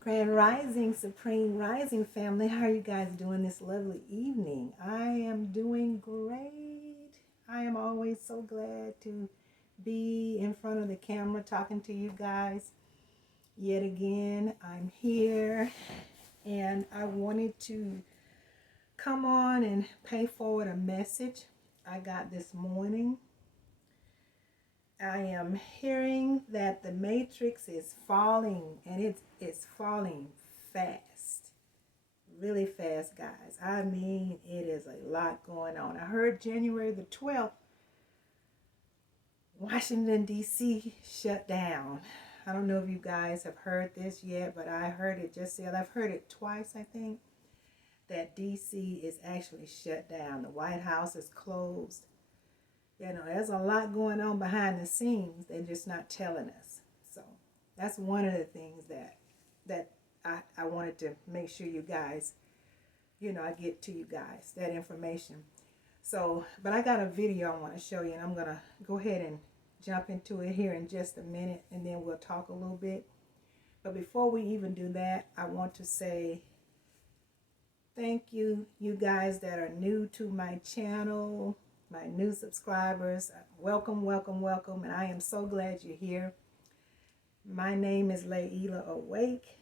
Grand Rising, Supreme Rising family. How are you guys doing this lovely evening? I am doing great. I am always so glad to be in front of the camera talking to you guys. Yet again, I'm here and I wanted to come on and pay forward a message I got this morning. I am hearing that the matrix is falling, and it's falling fast. Really fast, guys. I mean, it is a lot going on. I heard January the 12th, Washington, D.C. shut down. I don't know if you guys have heard this yet, but I heard it just said, I've heard it twice, I think, that D.C. is actually shut down. The White House is closed. You know, there's a lot going on behind the scenes. They're just not telling us. So that's one of the things that I wanted to make sure you guys, I get to you guys, that information. So, but I got a video I want to show you, and I'm going to go ahead and jump into it here in just a minute, and then we'll talk a little bit. But before we even do that, I want to say thank you, you guys that are new to my channel. My new subscribers, welcome, welcome, welcome, and I am so glad you're here. My name is Layla Awake,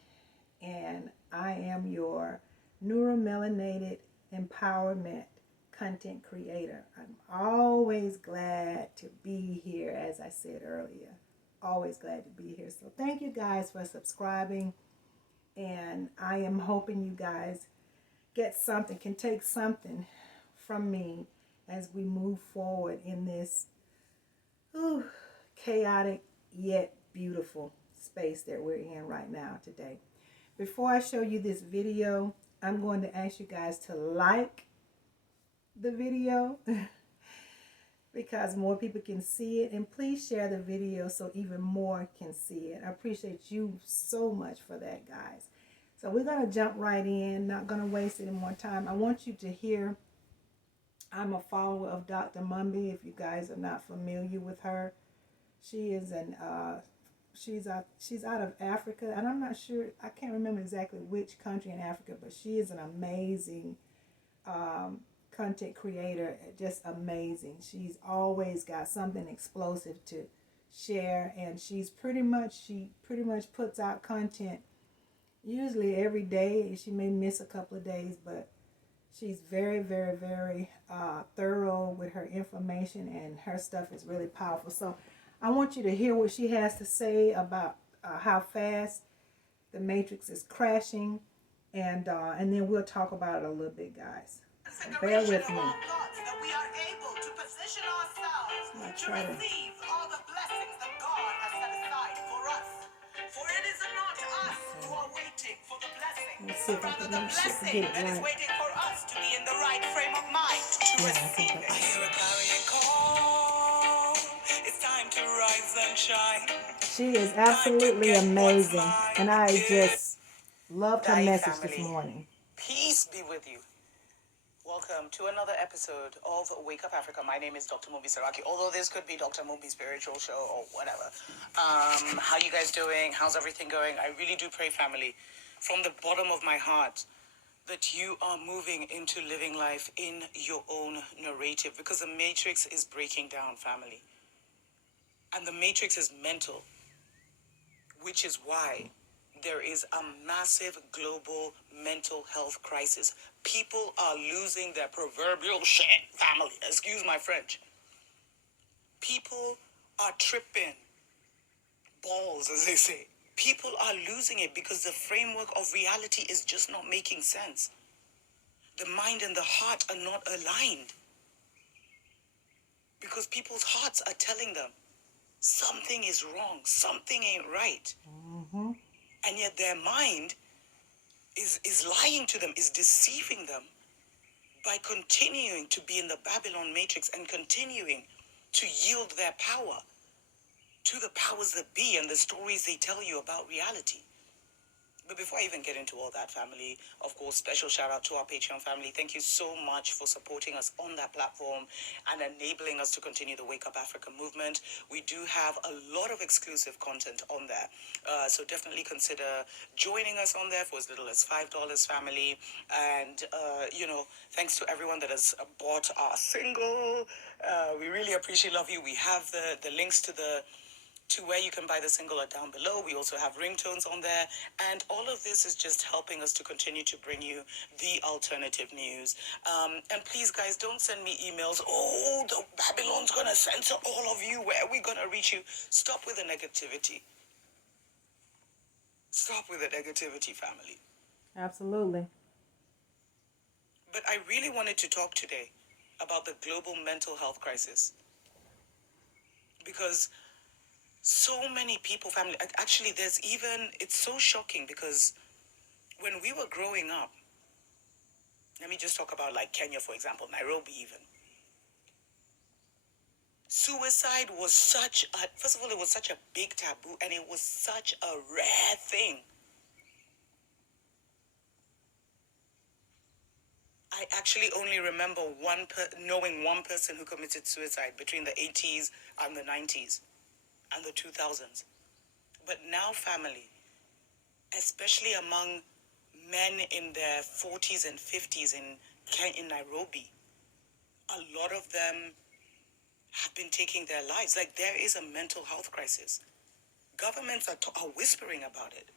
and I am your neuromelanated empowerment content creator. I'm always glad to be here, as I said earlier. Always glad to be here. So thank you guys for subscribing, and I am hoping you guys get something, can take something from me as we move forward in this chaotic yet beautiful space that we're in right now today. Before I show you this video, I'm going to ask you guys to like the video because more people can see it, and please share the video so even more can see it. I appreciate you so much for that, guys. So we're going to jump right in, not going to waste any more time. I want you to hear, I'm a follower of Dr. Mumby. If you guys are not familiar with her, she is she's out of Africa, and I'm not sure, I can't remember exactly which country in Africa, but she is an amazing content creator, just amazing. She's always got something explosive to share, and she pretty much puts out content usually every day. She may miss a couple of days, but she's very, very, very thorough with her information, and her stuff is really powerful. So I want you to hear what she has to say about how fast the matrix is crashing, and then we'll talk about it a little bit, guys. So bear with me. That we are able to position ourselves to receive all the blessings that God has set aside for us. For it is not us who are waiting for the blessing, but rather the blessing that is waiting for us to be in the right frame of mind to receive it. I hear a clarion call. It's time to rise and shine. She is absolutely amazing, and I just loved her message this morning. Peace be with you. Welcome to another episode of Wake Up Africa. My name is Dr. Mubi Saraki, although this could be Dr. Mubi's spiritual show or whatever. How you guys doing? How's everything going? I really do pray, family, from the bottom of my heart, that you are moving into living life in your own narrative, because the matrix is breaking down, family. And the matrix is mental, which is why there is a massive global mental health crisis. People are losing their proverbial shit, family. Excuse my French. People are tripping balls, as they say. People are losing it because the framework of reality is just not making sense. The mind and the heart are not aligned, because people's hearts are telling them something is wrong, something ain't right. Mm-hmm. And yet their mind is lying to them, is deceiving them by continuing to be in the Babylon matrix and continuing to yield their power to the powers that be and the stories they tell you about reality. But before I even get into all that, family, of course, special shout out to our Patreon family. Thank you so much for supporting us on that platform and enabling us to continue the Wake Up Africa movement. We do have a lot of exclusive content on there. So definitely consider joining us on there for as little as $5, family. And, thanks to everyone that has bought our single. We really appreciate, love you. We have the links to where you can buy the single are down below. We also have ringtones on there. And all of this is just helping us to continue to bring you the alternative news. And please, guys, don't send me emails. Oh, the Babylon's going to censor all of you. Where are we going to reach you? Stop with the negativity. Stop with the negativity, family. Absolutely. But I really wanted to talk today about the global mental health crisis. Because so many people, family, actually, it's so shocking because when we were growing up, let me just talk about like Kenya, for example, Nairobi even. Suicide was first of all, it was such a big taboo and it was such a rare thing. I actually only remember knowing one person who committed suicide between the 80s and the 90s and the 2000s. But now, family, especially among men in their 40s and 50s in Nairobi, a lot of them have been taking their lives. Like, there is a mental health crisis. Governments are whispering about it.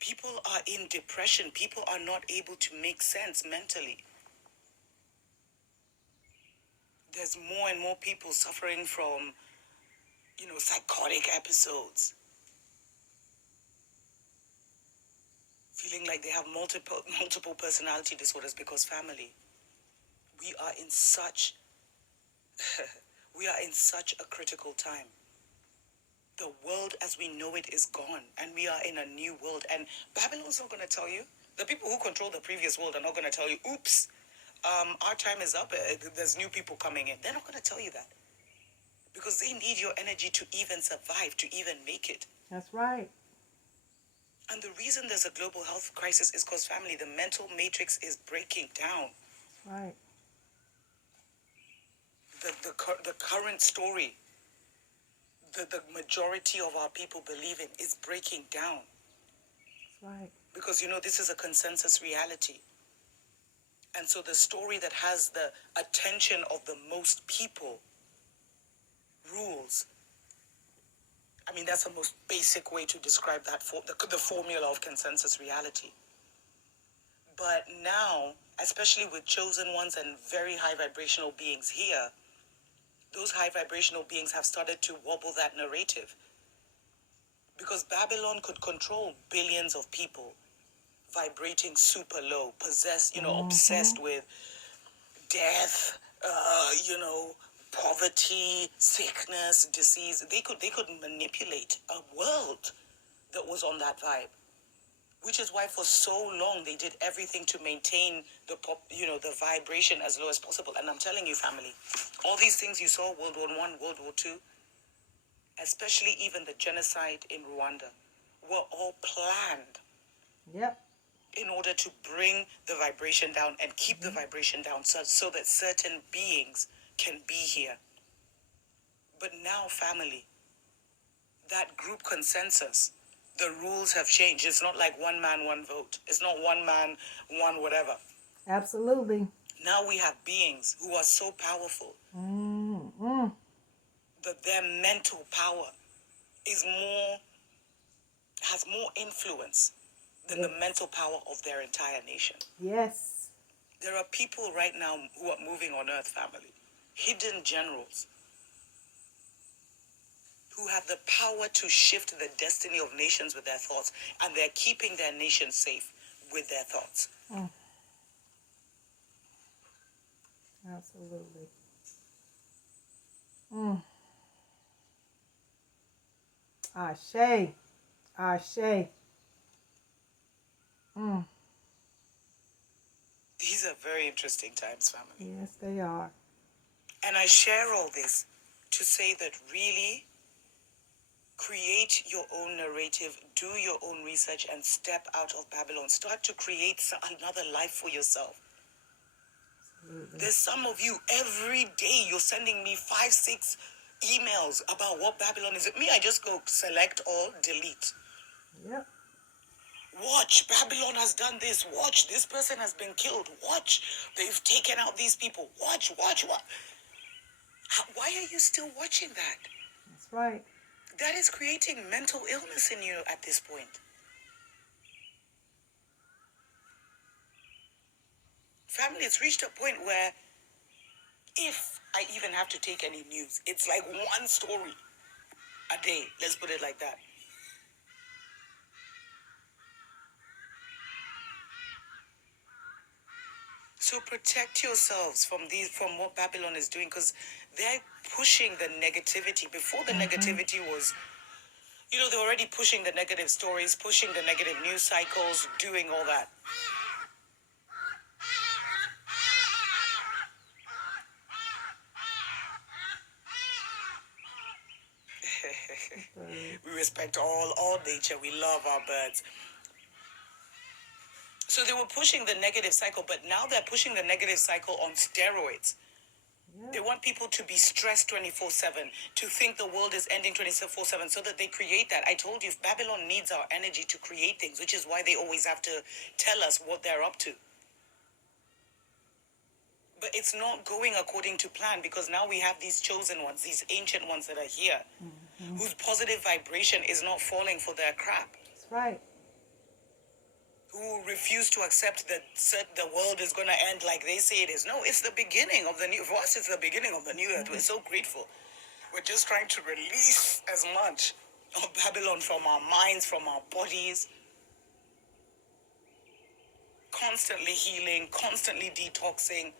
People are in depression. People are not able to make sense mentally. There's more and more people suffering from, psychotic episodes. Feeling like they have multiple personality disorders because family. We are in such a critical time. The world as we know it is gone, and we are in a new world. And Babylon's not going to tell you. The people who control the previous world are not going to tell you, oops, our time is up. There's new people coming in. They're not going to tell you that. Because they need your energy to even survive, to even make it. That's right. And the reason there's a global health crisis is because, family, the mental matrix is breaking down. Right. The current story, the majority of our people believe in, is breaking down. That's right. Because, this is a consensus reality. And so the story that has the attention of the most people rules. I mean, that's the most basic way to describe that, the formula of consensus reality. But now, especially with chosen ones and very high vibrational beings here, those high vibrational beings have started to wobble that narrative. Because Babylon could control billions of people vibrating super low, possessed, obsessed with death, poverty, sickness, disease. They could manipulate a world that was on that vibe. Which is why for so long they did everything to maintain the vibration as low as possible. And I'm telling you, family, all these things you saw, World War I, World War II, especially even the genocide in Rwanda, were all planned. Yep. In order to bring the vibration down and keep the vibration down so that certain beings can be here. But now, family, that group consensus, the rules have changed. It's not like one man, one vote. It's not one man, one whatever. Absolutely. Now we have beings who are so powerful that their mental power has more influence than the mental power of their entire nation. Yes. There are people right now who are moving on Earth, family. Hidden generals who have the power to shift the destiny of nations with their thoughts, and they're keeping their nation safe with their thoughts. Absolutely. Ashe. Ashe. These are very interesting times, family. Yes, they are. And I share all this to say that really, Create your own narrative, do your own research, and step out of Babylon. Start to create another life for yourself. There's some of you, every day you're sending me 5, 6 emails about what Babylon is. Me, I just go select all, delete. Yep. Watch, Babylon has done this. Watch, this person has been killed. Watch, they've taken out these people. Watch. Why are you still watching that? That's right. That is creating mental illness in you at this point. Family, it's reached a point where if I even have to take any news, it's like one story a day. Let's put it like that. So protect yourselves from what Babylon is doing, because they're pushing the negativity. Before the negativity was, they're already pushing the negative stories, pushing the negative news cycles, doing all that. We respect all nature. We love our birds. So they were pushing the negative cycle, but now they're pushing the negative cycle on steroids. They want people to be stressed 24/7, to think the world is ending 24/7, so that they create that. I told you, Babylon needs our energy to create things, which is why they always have to tell us what they're up to. But it's not going according to plan, because now we have these chosen ones, these ancient ones that are here, whose positive vibration is not falling for their crap. That's right. Who refuse to accept that the world is going to end like they say it is. No, it's the beginning of the new. For us, it's the beginning of the new earth. We're so grateful. We're just trying to release as much of Babylon from our minds, from our bodies. Constantly healing, constantly detoxing.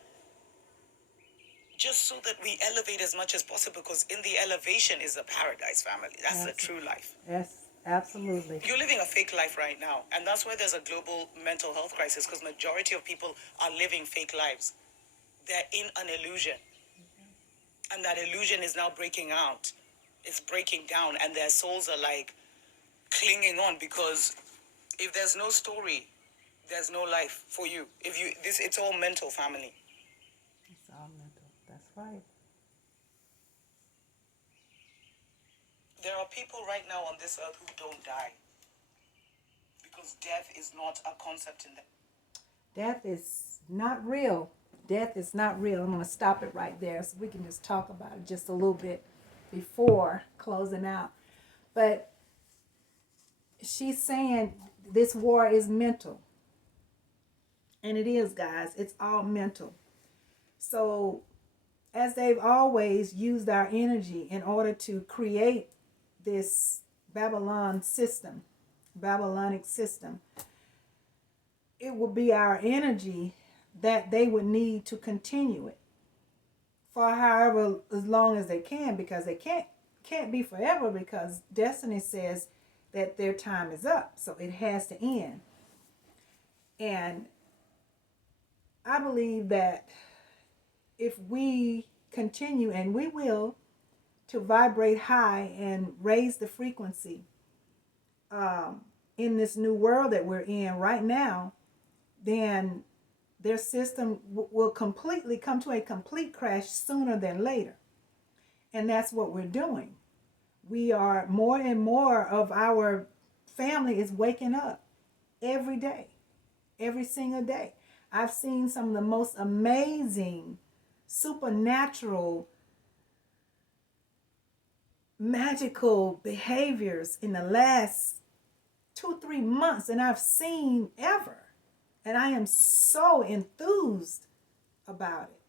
Just so that we elevate as much as possible, because in the elevation is the paradise, family. That's the true life. Yes, absolutely. You're living a fake life right now. And that's why there's a global mental health crisis, because majority of people are living fake lives. They're in an illusion. And that illusion is now breaking out. It's breaking down, and their souls are like clinging on, because if there's no story, there's no life for you. It's all mental, family. It's all mental. That's right. There are people right now on this earth who don't die, because death is not a concept in them. Death is not real. Death is not real. I'm going to stop it right there so we can just talk about it just a little bit before closing out. But she's saying this war is mental. And it is, guys. It's all mental. So as they've always used our energy in order to create this Babylonic system, it will be our energy that they would need to continue it for however as long as they can, because they can't be forever, because destiny says that their time is up, so it has to end. And I believe that if we continue, and we will, to vibrate high and raise the frequency in this new world that we're in right now, then their system will completely come to a complete crash sooner than later. And that's what we're doing. We are, more and more of our family is waking up every day, every single day. I've seen some of the most amazing, supernatural, magical behaviors in the last 2-3 months than I've seen ever. And I am so enthused about it.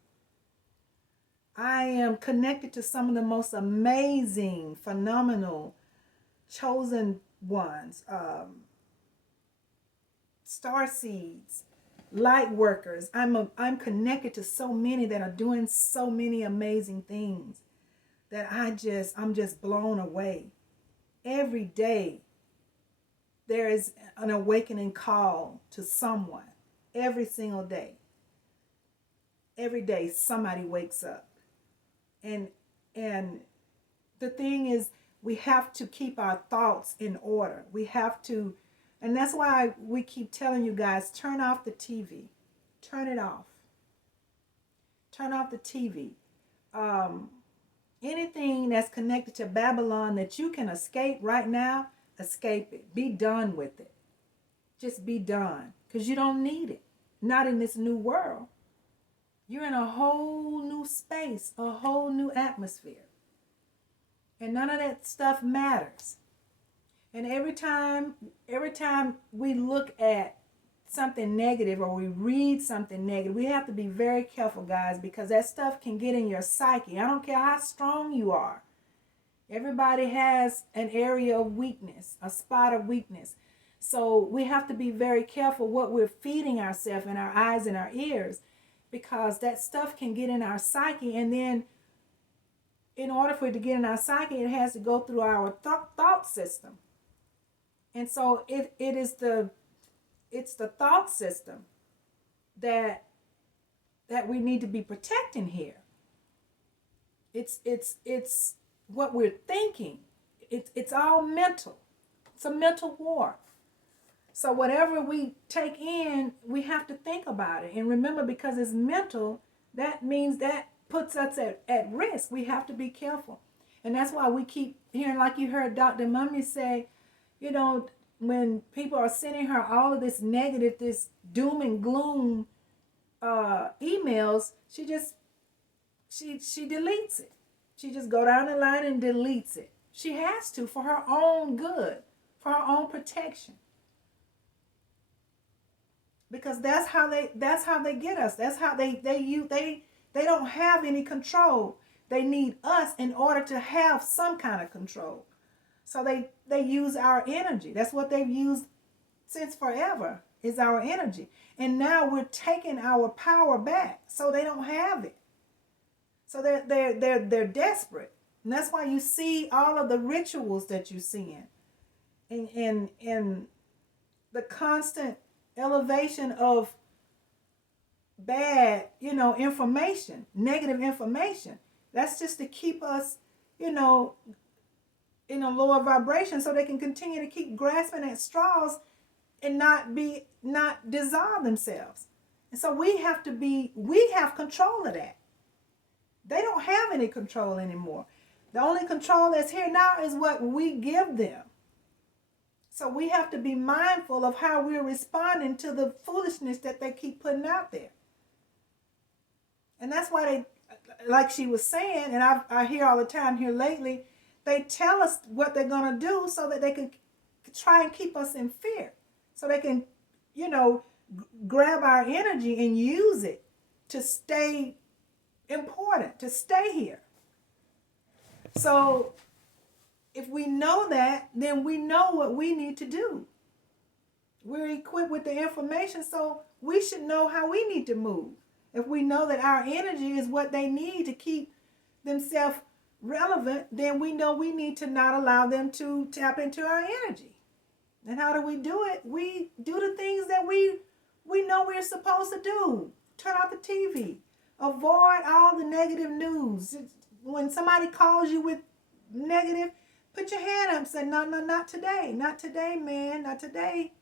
I am connected to some of the most amazing, phenomenal, chosen ones, star seeds, light workers. I'm connected to so many that are doing so many amazing things that I'm just blown away. Every day there is an awakening call to someone. Every single day. Every day, somebody wakes up. And the thing is, We have to keep our thoughts in order. We have to, and that's why we keep telling you guys, turn off the TV. Turn it off. Turn off the TV. Anything that's connected to Babylon that you can escape right now, escape it. Be done with it. Just be done. Because you don't need it. Not in this new world. You're in a whole new space, a whole new atmosphere. And none of that stuff matters. And every time we look at something negative or we read something negative, we have to be very careful, guys, because that stuff can get in your psyche. I don't care how strong you are. Everybody has an area of weakness, a spot of weakness. So we have to be very careful what we're feeding ourselves in our eyes and our ears, because that stuff can get in our psyche, and then in order for it to get in our psyche, it has to go through our thought system. And so it's the thought system that we need to be protecting here. It's what we're thinking. It's all mental. It's a mental war. So whatever we take in, we have to think about it. And remember, because it's mental, that means that puts us at risk. We have to be careful. And that's why we keep hearing, like you heard Dr. Mummy say, you know, when people are sending her all of this negative, this doom and gloom emails, she deletes it. She just go down the line and deletes it. She has to, for her own good, for her own protection. Because that's how they get us. That's how they don't have any control. They need us in order to have some kind of control. So they use our energy. That's what they've used since forever, is our energy. And now we're taking our power back, so they don't have it. So they're desperate. And that's why you see all of the rituals that you see in the constant elevation of bad, information, negative information. That's just to keep us, in a lower vibration, so they can continue to keep grasping at straws and not dissolve themselves. And so we have control of that. They don't have any control anymore. The only control that's here now is what we give them. So we have to be mindful of how we're responding to the foolishness that they keep putting out there. And that's why they, like she was saying, and I hear all the time here lately, they tell us what they're going to do so that they can try and keep us in fear. So they can, grab our energy and use it to stay important, to stay here. So if we know that, then we know what we need to do. We're equipped with the information, so we should know how we need to move. If we know that our energy is what they need to keep themselves relevant, then we know we need to not allow them to tap into our energy. And how do we do it? We do the things that we know we're supposed to do. Turn off the TV. Avoid all the negative news. When somebody calls you with negative, put your hand up and say, no, not today. Not today, man. Not today.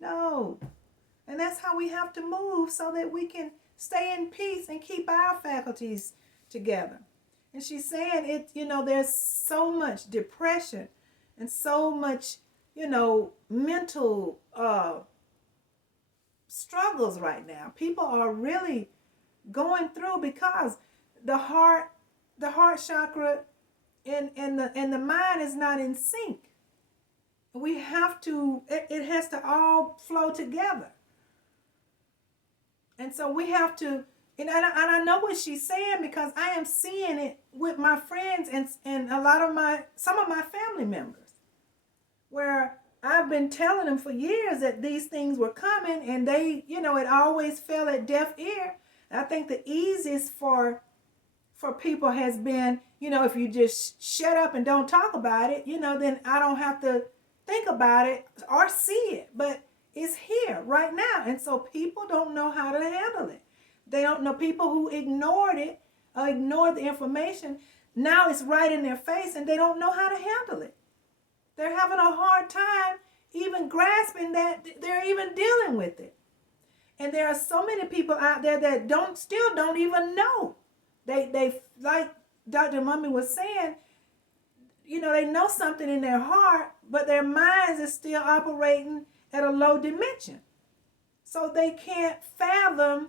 No. And that's how we have to move, so that we can stay in peace and keep our faculties together. And she's saying there's so much depression and so much, mental struggles right now. People are really going through, because the heart chakra and the mind is not in sync. We have to, it has to all flow together. And so we have to, and I know what she's saying, because I am seeing it with my friends and some of my family members, where I've been telling them for years that these things were coming, and they, it always fell at deaf ear. And I think the easiest for people has been, if you just shut up and don't talk about it, then I don't have to think about it or see it. But it's here right now. And so people don't know how to handle it. They don't know. People who ignored it, ignored the information, now it's right in their face and they don't know how to handle it. They're having a hard time even grasping that they're even dealing with it. And there are so many people out there that still don't even know. They like Dr. Mummy was saying, they know something in their heart, but their minds is still operating at a low dimension. So they can't fathom,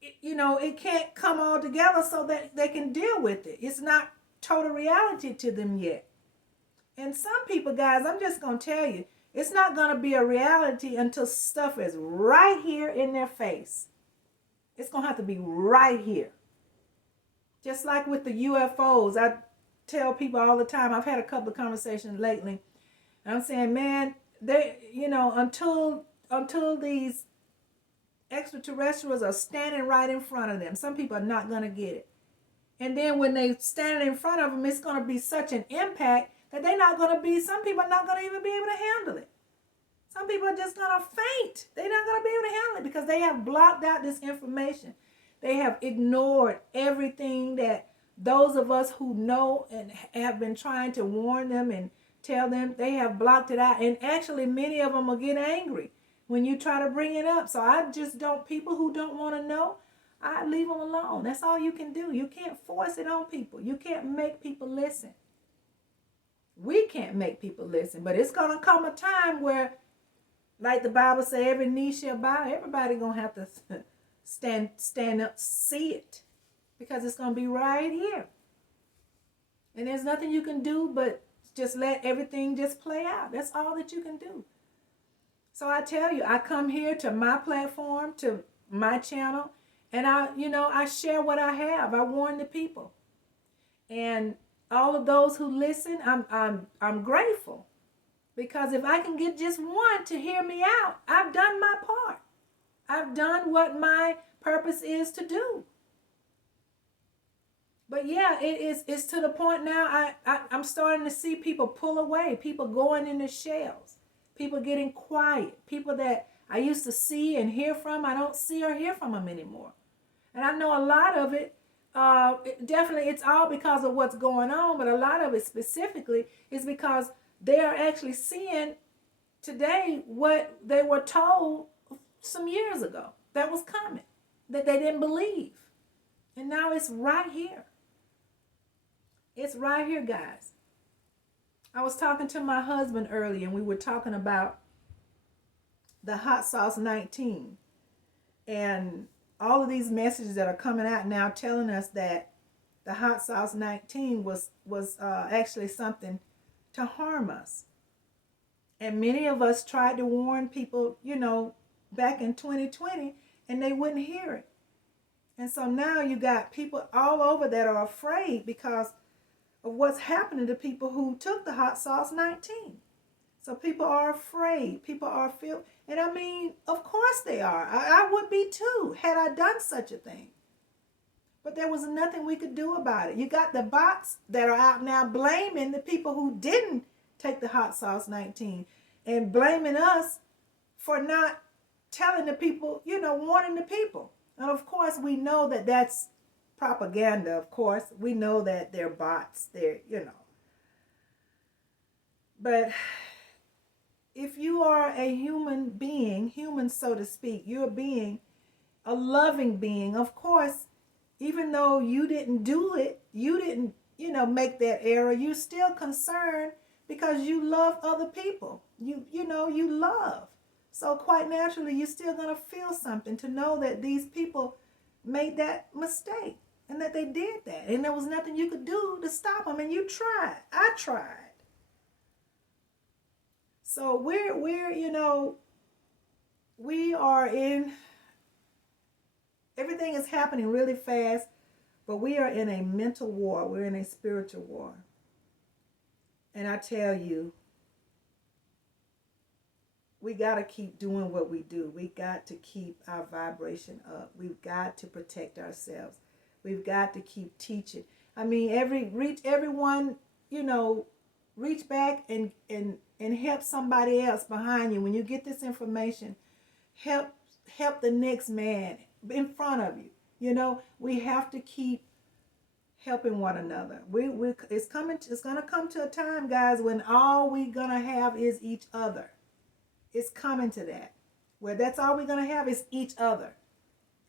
it can't come all together so that they can deal with it. It's not total reality to them yet. And some people, guys, I'm just going to tell you, it's not going to be a reality until stuff is right here in their face. It's going to have to be right here. Just like with the UFOs, I tell people all the time, I've had a couple of conversations lately, and I'm saying, man, until these extraterrestrials are standing right in front of them, some people are not going to get it. And then when they stand in front of them, it's going to be such an impact that some people are not going to even be able to handle it. Some people are just going to faint. They're not going to be able to handle it because they have blocked out this information. They have ignored everything that those of us who know and have been trying to warn them and tell them, they have blocked it out. And actually, many of them will get angry when you try to bring it up. So I just don't, people who don't want to know, I leave them alone. That's all you can do. You can't force it on people. You can't make people listen. We can't make people listen, but it's going to come a time where, like the Bible says, every knee shall bow. Everybody going to have to stand up, see it, because it's going to be right here. And there's nothing you can do but just let everything just play out. That's all that you can do. So I tell you, I come here to my platform, to my channel, and I share what I have. I warn the people. And all of those who listen, I'm grateful. Because if I can get just one to hear me out, I've done my part. I've done what my purpose is to do. But yeah, it's to the point now I'm starting to see people pull away, people going into shells, people getting quiet, people that I used to see and hear from, I don't see or hear from them anymore. And I know a lot of it, definitely it's all because of what's going on, but a lot of it specifically is because they are actually seeing today what they were told some years ago that was coming, that they didn't believe. And now it's right here. It's right here, guys. I was talking to my husband earlier, and we were talking about the hot sauce 19 and all of these messages that are coming out now telling us that the hot sauce 19 was actually something to harm us. And many of us tried to warn people, back in 2020, and they wouldn't hear it. And so now you got people all over that are afraid because of what's happening to people who took the hot sauce 19. So people are afraid. People are and I mean, of course they are. I would be too, had I done such a thing. But there was nothing we could do about it. You got the bots that are out now blaming the people who didn't take the hot sauce 19 and blaming us for not telling the people, warning the people. And of course, we know that that's propaganda, of course. We know that they're bots. But if you are a human being, human so to speak, you're a being, a loving being, of course, even though you didn't do it, you didn't, make that error, you're still concerned because you love other people. You love. So quite naturally, you're still going to feel something to know that these people made that mistake and that they did that. And there was nothing you could do to stop them. And you tried. I tried. So we are in, everything is happening really fast, but we are in a mental war. We're in a spiritual war. And I tell you, we got to keep doing what we do. We got to keep our vibration up. We've got to protect ourselves. We've got to keep teaching. I mean, everyone, reach back and help somebody else behind you. When you get this information, help the next man in front of you. We have to keep helping one another. It's gonna come to a time, guys, when all we gonna have is each other. It's coming to that, where that's all we're gonna have is each other.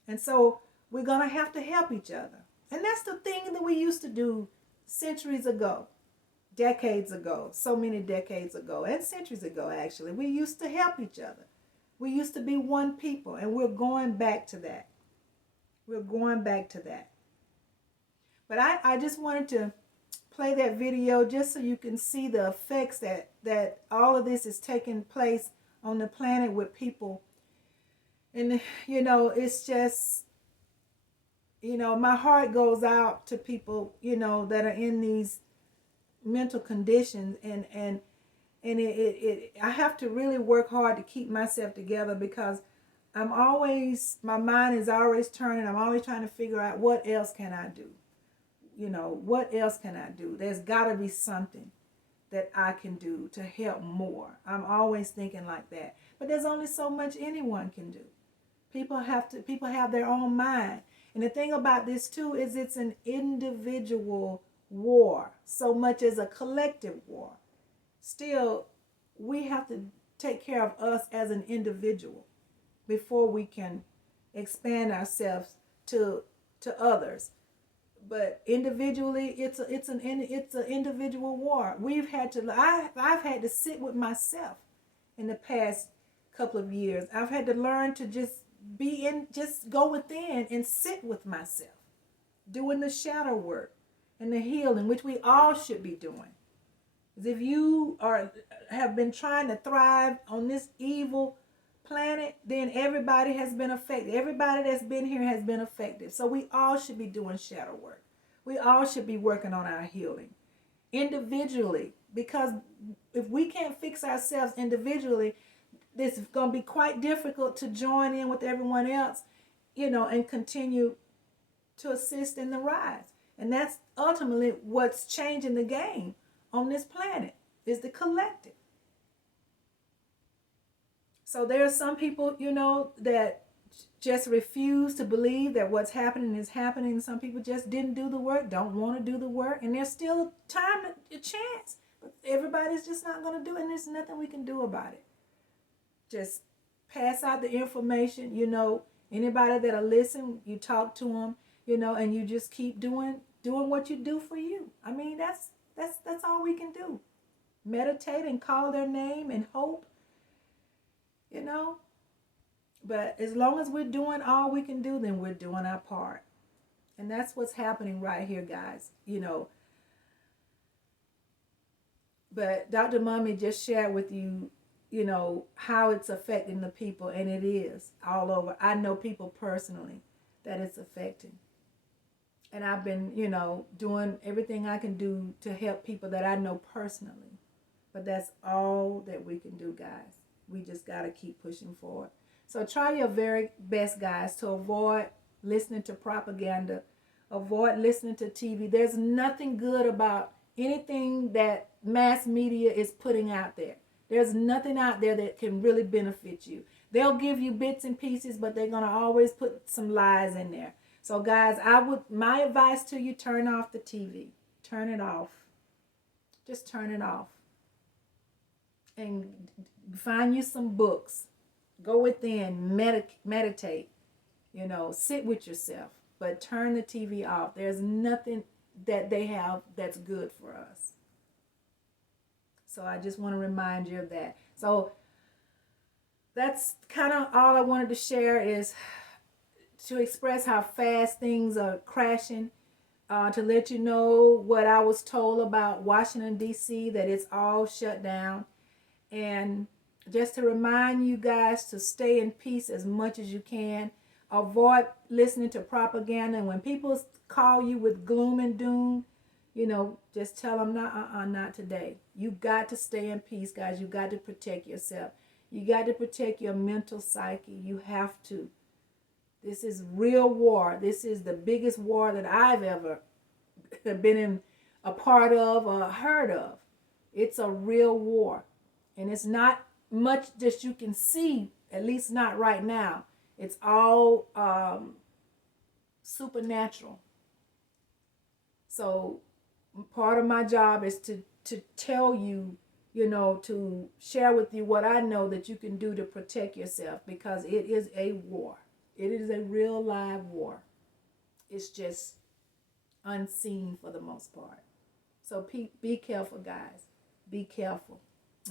And so we're gonna have to help each other. And that's the thing that we used to do centuries ago, decades ago, so many decades ago, and centuries ago, actually. We used to help each other. We used to be one people, and we're going back to that. We're going back to that. But I just wanted to play that video just so you can see the effects that all of this is taking place on the planet with people. And, it's just, my heart goes out to people, that are in these mental conditions. And I have to really work hard to keep myself together, because my mind is always turning. I'm always trying to figure out what else can I do? What else can I do? There's got to be something that I can do to help more. I'm always thinking like that. But there's only so much anyone can do. People have their own mind. And the thing about this too is it's an individual war so much as a collective war. Still, we have to take care of us as an individual before we can expand ourselves to others. But individually, it's an individual war. I've had to sit with myself in the past couple of years. I've had to learn to just go within and sit with myself, doing the shadow work and the healing, which we all should be doing. Because if you have been trying to thrive on this evil planet, then everybody has been affected. Everybody that's been here has been affected. So we all should be doing shadow work. We all should be working on our healing individually, because if we can't fix ourselves individually, this is going to be quite difficult to join in with everyone else, and continue to assist in the rise. And that's ultimately what's changing the game on this planet, is the collective. So there are some people, that just refuse to believe that what's happening is happening. Some people just didn't do the work, don't want to do the work, and there's still time, a chance. But everybody's just not going to do it, and there's nothing we can do about it. Just pass out the information, anybody that'll listen, you talk to them, and you just keep doing what you do for you. I mean, that's all we can do. Meditate and call their name and hope. But as long as we're doing all we can do, then we're doing our part. And that's what's happening right here, guys. But Dr. Mummy just shared with you, how it's affecting the people. And it is all over. I know people personally that it's affecting. And I've been, doing everything I can do to help people that I know personally. But that's all that we can do, guys. We just got to keep pushing forward. So try your very best, guys, to avoid listening to propaganda, avoid listening to TV. There's nothing good about anything that mass media is putting out there. There's nothing out there that can really benefit you. They'll give you bits and pieces, but they're going to always put some lies in there. So guys, my advice to you, turn off the TV. Turn it off. Just turn it off. And find you some books. Go within, meditate, sit with yourself, but turn the TV off. There's nothing that they have that's good for us. So I just want to remind you of that. So that's kind of all I wanted to share, is to express how fast things are crashing, to let you know what I was told about Washington, D.C., that it's all shut down. And just to remind you guys to stay in peace as much as you can. Avoid listening to propaganda. And when people call you with gloom and doom, just tell them, not today. You got to stay in peace, guys. You got to protect yourself. You got to protect your mental psyche. You have to. This is real war. This is the biggest war that I've ever been a part of or heard of. It's a real war. And it's not much that you can see, at least not right now. It's all supernatural. So part of my job is to tell you, you know, to share with you what I know that you can do to protect yourself, because it is a war. It is a real live war. It's just unseen for the most part. So be careful, guys. Be careful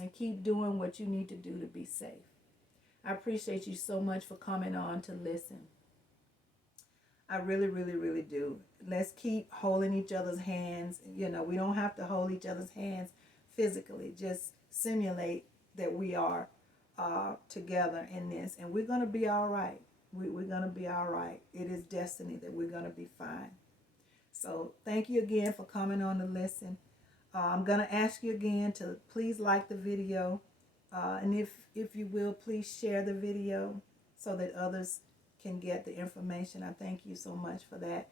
and keep doing what you need to do to be safe. I appreciate you so much for coming on to listen. I really, really, really do. Let's keep holding each other's hands. You know, we don't have to hold each other's hands physically. Just simulate that we are together in this. And we're going to be all right. We're going to be all right. It is destiny that we're going to be fine. So thank you again for coming on to listen. I'm going to ask you again to please like the video. And if you will, please share the video so that others can get the information. I thank you so much for that.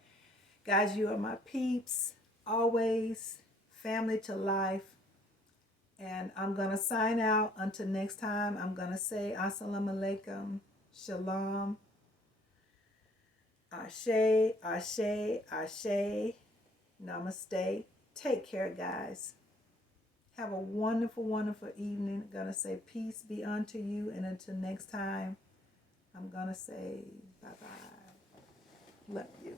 Guys, you are my peeps. Always family to life. And I'm going to sign out. Until next time, I'm going to say Assalamu alaikum, Shalom, Ashe, Ashe, Ashe, Namaste. Take care, guys. Have a wonderful, wonderful evening. I'm going to say peace be unto you. And until next time, I'm going to say bye-bye. Love you.